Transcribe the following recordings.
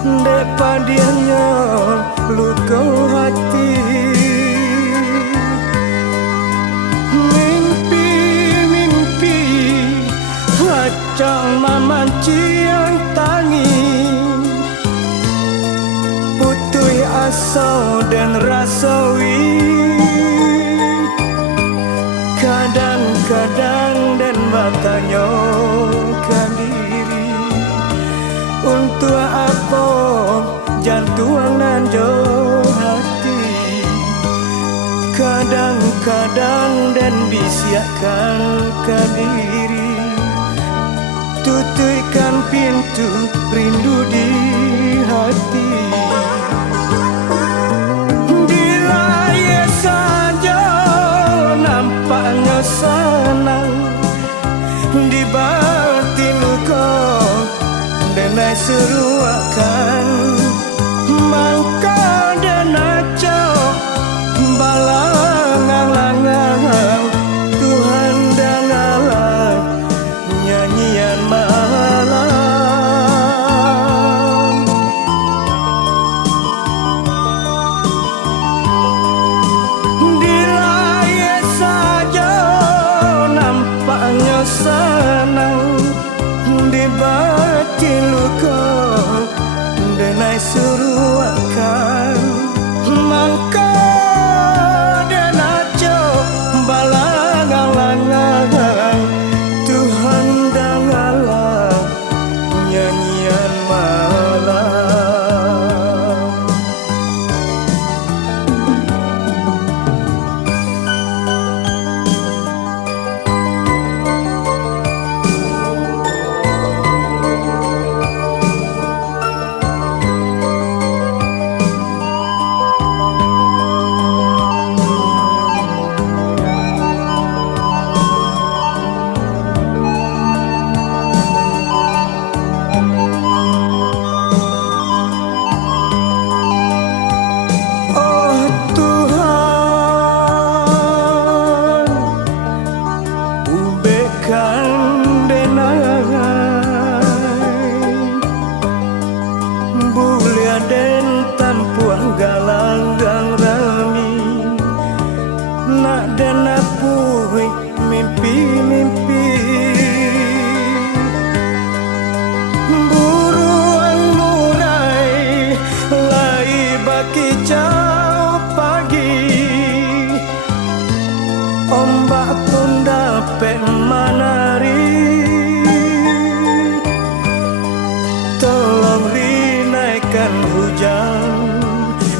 dek padiannya luka hati. Mimpi-mimpi acang mamancian tangi, putui asa dan rasawi. Kadang-kadang dan bertanya diri, untuk apa jantung nan jauh hati. Kadang-kadang dan bisiakan ke diri, tutupkan pintu rindu di hati. Diraya saja nampaknya senang, di batin luka denai seruakan. Mangka dan acok balangang-langang, Tuhan dan Allah nyanyian malam. Dilaya saja nampaknya senang, di batin luka denai seruakan. Mangka dan acok balangang-langang, Tuhan dan Allah nyanyian malam. Den tampuang galang gang rami, nak dan apui mimpi-mimpi. Buruan murai lai baki jauh pagi, ombak pun dapat menari. Tolong rinaikan hujan,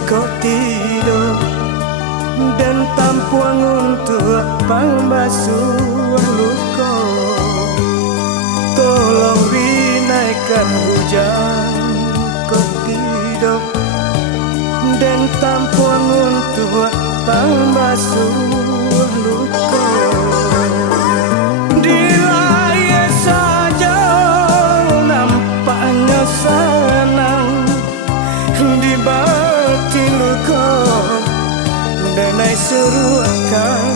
kau tidur dan tampuang untuk pembasuh luka. Tolong rinaikan hujan, kau tidur dan tampuang untuk pembasuh luka. Dilaya saja nampaknya senang, di batin luka denai seruakan.